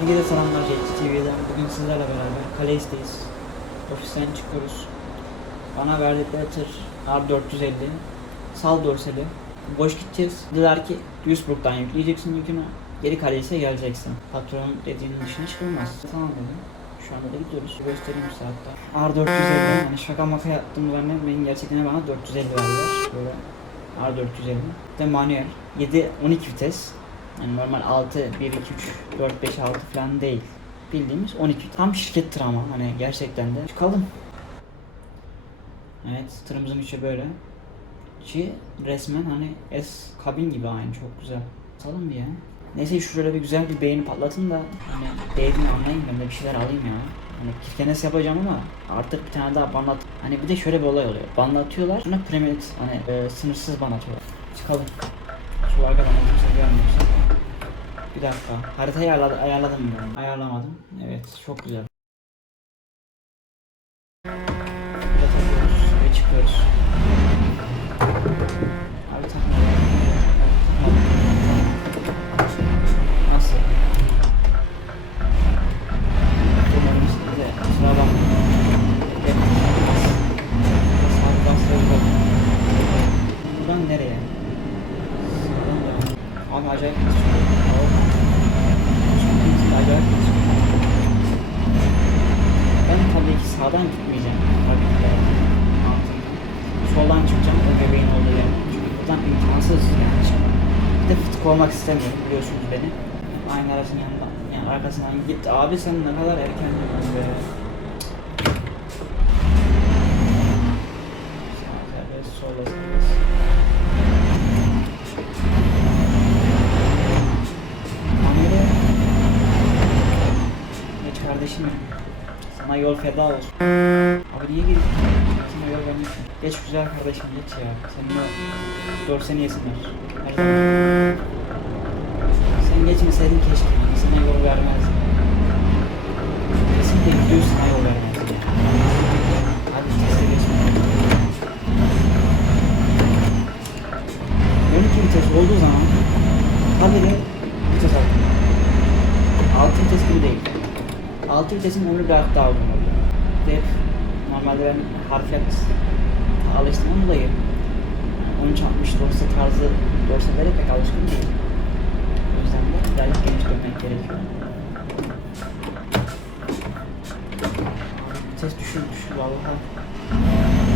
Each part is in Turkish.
Herkese selamlar JT TV'den. Bugün sizlerle beraber Kaleis'teyiz. Ofisten çıkıyoruz. Bana verdikleri tır R450. Sal dorsali. Boş gideceğiz. Dediler ki Duisburg'dan yükleyeceksin yükünü. Geri Kaleis'e geleceksin. Patron dediğinin dışına çıkılmaz. Tamam dedim. Şu anda da gidiyoruz. Göstereyim size hatta. R450 yani şaka maka yaptığımı zannetmeyin. Gerçekten bana 450 verdiler. Böyle R450. Bir de manuel. 7 12 vites. Yani normal 6 1 2 3 4 5 6 falan değil. Bildiğimiz 12. Tam şirket tırı ama hani gerçekten de. Çıkalım. Evet tırımızın içi böyle. İçi resmen hani S kabin gibi aynı çok güzel. Salın bir ya. Neyse şurada bir güzel bir beğeni patlatın da hani beğendiğini anlayayım ben de bir şeyler alayım ya. Hani kirkenes yapacağım ama artık bir tane daha banlat. Hani bir de şöyle bir olay oluyor. Banlatıyorlar sonra premium hani e, sınırsız banlatıyorlar. Çıkalım. Şu arkadan da kimse görmüyorsa. Bir dakika. Haritayı ayarladım, ayarladım mı? Ayarlamadım. Evet, çok güzel. Ve çıkıyoruz. Abi takma. Nasıl? Durmamız bir de sıra bak. Sağ bas Buradan nereye? Sağdan devam. Abi acayip bir şey. Acayip bir şey. Ben tabii ki sağdan gitmeyeceğim. Tabii. Soldan çıkacağım o bebeğin olduğu yer. Çünkü buradan imkansız yani. Bir de fıtık olmak istemiyorum biliyorsunuz beni. Aynı aracın yanından, yani arkasından git. Abi sen ne kadar erken gidiyorsun be. Sola. Geç kardeşim. Sana yol feda olsun. Abi niye gidiyorsun? Sana yol vermiyorsun. Geç güzel kardeşim geç ya. Senin o görseni yesinler. Her zaman. Sen geçmeseydin keşke. Sana yol vermezdim. Kesinlikle yüz sana yol vermezdim. Hadi vitese geçme. 12 vites olduğu zaman habire vites altında. 6 vites gibi değil. 6 vitesin ömrü biraz daha uzun oluyor. Ve normalde ben harfiyat alıştığımdan dolayı 1360 dorsa tarzı dorsalara pek alışkın değilim. O yüzden de birazcık geniş dönmek gerekiyor. Vites düşür düşür vallahi.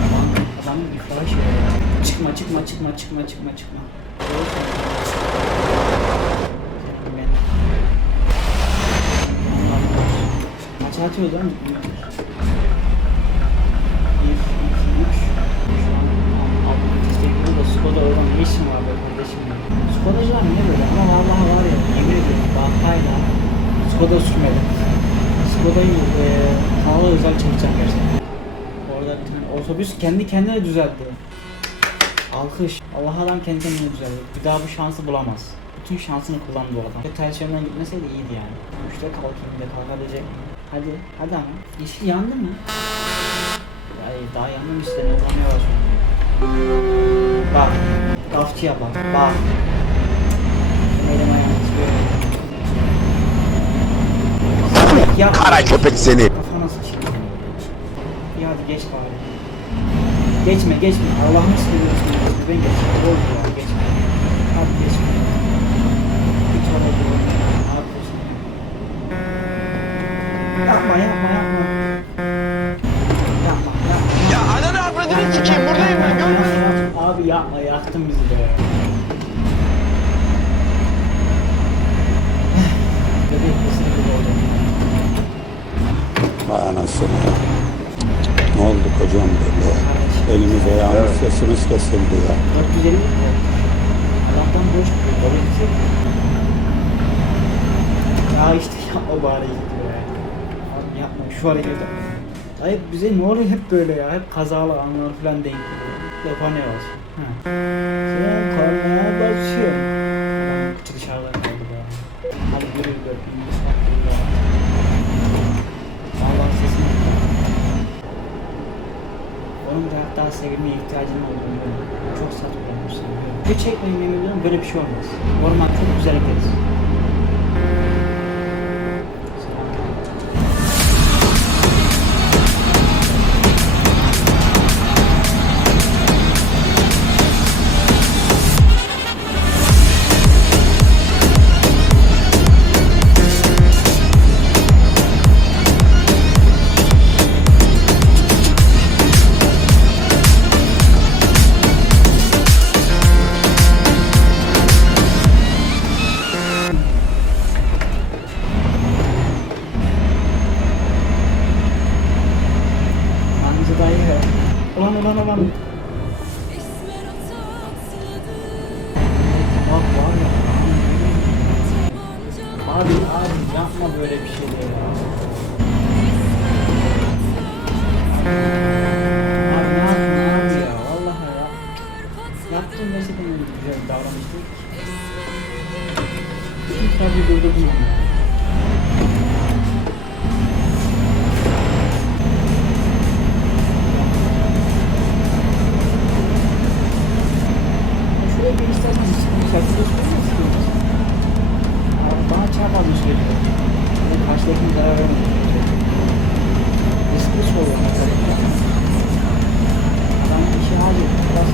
Adam, adamın bir flash ya. Çıkma çıkma çıkma çıkma çıkma çıkma. Kaç atıyor lan? 1, 2, 3. Şu an altı viteste gidiyor da Skoda oradan ne işin var be kardeşim ya? Skodacılar ne böyle? Ama vallahi var ya yemin ediyorum Bahtayla Skoda sürmedim. Skoda'yı e, kanala özel çekeceğim gerçekten. Orada bir tane otobüs kendi kendine düzeltti. Alkış. Allah adam kendi kendine düzeltti. Bir daha bu şansı bulamaz. Bütün şansını kullandı o adam. Ve ters yönden gitmeseydi iyiydi yani. Üçte kalkayım de kalkabilecek mi? Hadi, hadi ama. Yeşil yandı mı? Ay daha yanmamış da ne zaman yavaş Bak, lafçıya bak, bak. Elim ayağım titriyor. Ya Kara köpek seni. Kafana sıçayım. Ya hadi geç bari. Geçme geçme. Allah'ını seviyorsun. Ben geçme. Oldu ya geçme. Hadi geçme. Yapma yapma yapma. Yapma yapma. Ya ananı avradını sikeyim buradayım ben görmüyor musun? Abi yapma yaktın bizi be. Bebek gibi oldu. Vay anasını ya. Ne oldu kocam böyle? Elimiz ayağımız sesimiz kesildi ya. 450 mi? Adamdan boş duruyor. Böyle gidecek. Ya işte yapma bari gidiyor ya. Abi yapma şu hareketi. Hayır bize ne oluyor hep böyle ya. Hep kazalı anlar falan denk geliyor. Yapane var. Ha. Sen kornaya basıyorsun. Adamın kıçı dışarıda kaldı be. Hadi yürü. Vallahi sesim yok. Onun da hatta sevgilmeye ihtiyacının olduğunu biliyorum. Çok satılıyormuş. Bir çekmeyin yemin ediyorum böyle bir şey olmaz. Orman çok güzel ederiz. Arabam. Bak var ya. Abi abi yapma böyle bir şey ya. Zarar vermedi. Riskli soruyor. Adam işi hali biraz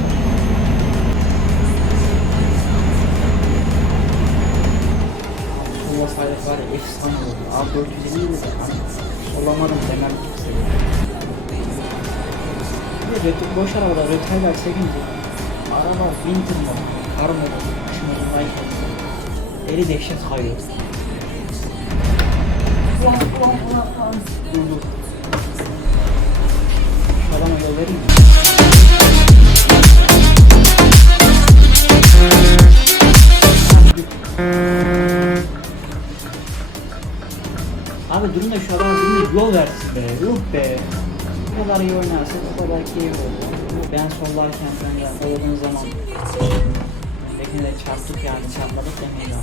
Sol vasayet var ya efsane oldu. Abi 450 de hani solamadım demem istedim. Bir de boş arabada rötaylar çekince araba winter mod, kar modu, kış modundayken eli dehşet kayıyor. Abi durun da şu adama birine yol versin be. Yuh be. Bu kadar iyi oynarsa bu kadar keyif olur. Ben sollarken sen de olduğun zaman Öndekine de çarptık yani çarpmadık demeyin ya.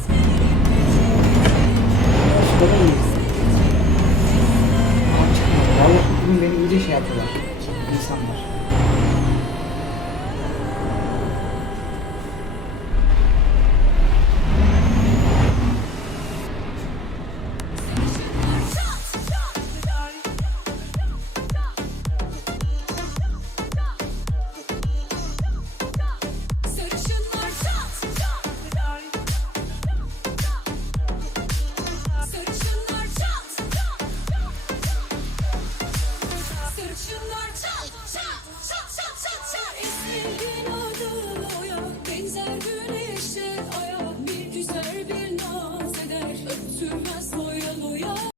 Thank you.